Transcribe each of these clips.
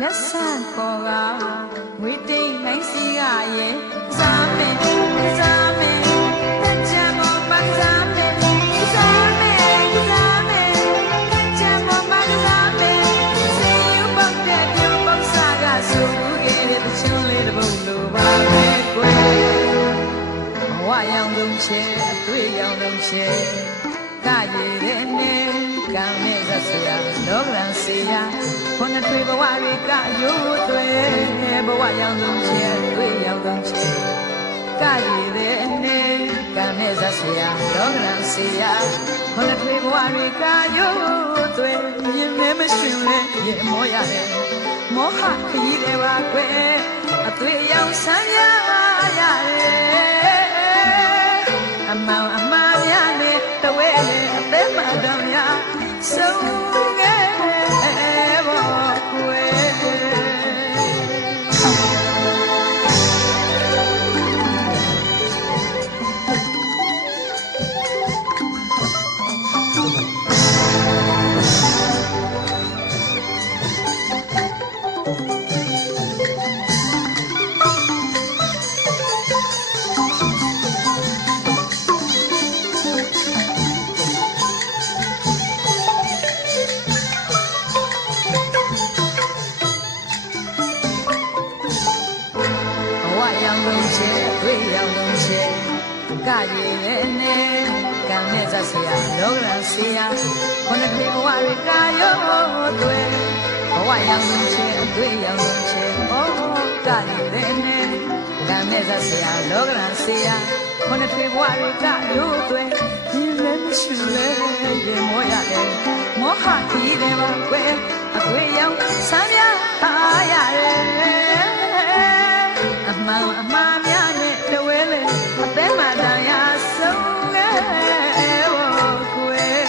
လက်ဆန်ပေါ်ကဝေးတိတ်နိုင်စီရရဲ့စားမယ်စားမယ်တက်ချမ်းမောပါစားမယ်စားမယ်စားမယ်တက်ချမ်းမောပါစားမယ်စေယူပေါက်တဲ့ပြုံးပေါက်စားကဆိုခဲ့တဲ့ပချွန်လေးတစ်ပုဒ်လိုပါပဲကွယ်ဘဝရောင်လုံးချဲအတွေ့ရောင်လုံးချဲကရည်တဲ့နဲ့ကံနဲ့ဇက်စရာလောကရန်စီယာခွန်ထွေဘဝတွေကရိုးသွဲဘဝရောင်လုံးချဲတွေ့ရောင်လုံးချဲကရည်တဲ့နဲ့ကံနဲ့ဇက်စရာလောကရန်စီယာခွန်ထွေဘဝတွေကရိုးသွဲရင်မဲမရှင်လဲရေမောရတယ်မောဟခရီးတွေပါကွယ်အတွေ့ရောင်ဆန်းရရတယ်အမောင်အမများနဲ့တဝဲနဲ့အပဲမတော်များဆုံးခဲ့ဖို့ကွယ်ကရည်ရဲ့နဲ့ကံနဲ့ဇက်စရာလောကရန်စီယာခွန်ထွေဘဝတွေကရိုးသွဲဘဝရောင်လုံးချဲအတွေ့ရောင်လုံးချဲကရည်ရဲ့နဲ့ကံနဲ့ဇက်စရာလောကရန်စီယာခွန်ထွေဘဝတွေကရိုးသွဲဒီလည်းမရှိလဲရေမောရတယ်မောဟကြီးတယ်ပါကွယ်အတွေ့ရောင်ဆန်းရထားရတယ်အမှန်အမှားများနဲ့တဝဲလေအသက်မှတရားဆုံးခဲ့ဖို့ကွယ်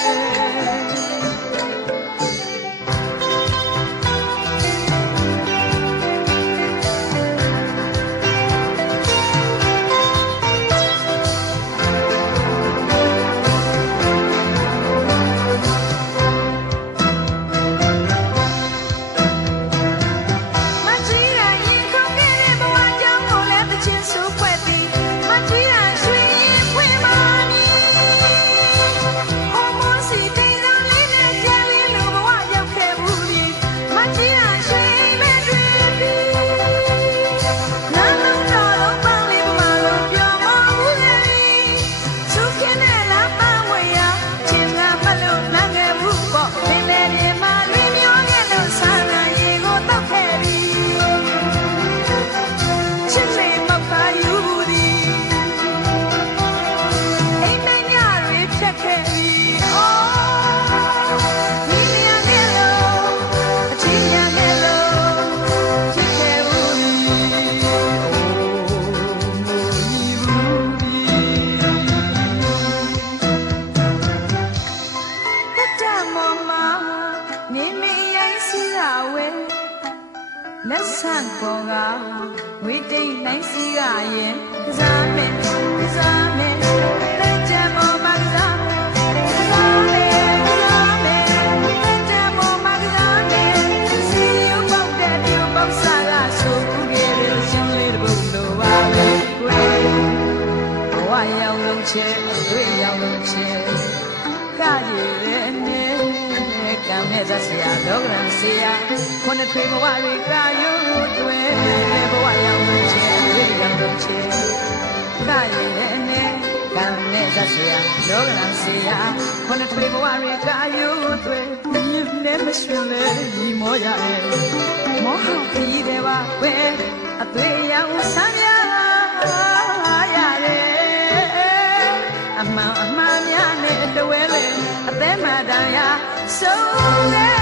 လက်ဆန်ပေါ်ကဝေးတိတ်နိုင်စီရရဲ့စားမယ်စားမယ်လက်ချမ်းမောပါစားမယ်စားမယ်စားမယ်လက်ချမ်းမောပါစားမယ်စီယူပေါက်တဲ့ပြုံးပေါက်စားကဆိုခုရဲ့ရှင်လေးတစ်ပုဒ်လိုပါပဲကွယ်ဘဝရောင်လုံးချဲအတွေ့ရောင်လုံးချဲကရည်တဲ့နဲ့ကံနဲ့ဇက်စရာလောကရန်စီယာခွန်ထွေဘဝတွေကရိုးသွဲဘဝရောင်လုံးချဲအတွေ့ရောင်လုံးချဲကရည်တဲ့နဲ့ကံနဲ့ဇက်စရာလောကရန်စီယာခွန်ထွေဘဝတွေကရိုးသွဲနဲ့မရှင်လဲဒီမောရတယ်မောဟကြီးတယ်ပါကွယ်အတွေ့ရောင်ဆန်းရရတယ်အမှန်အမှားများနဲ့တဝဲလေအသက်မှတရားဆုံး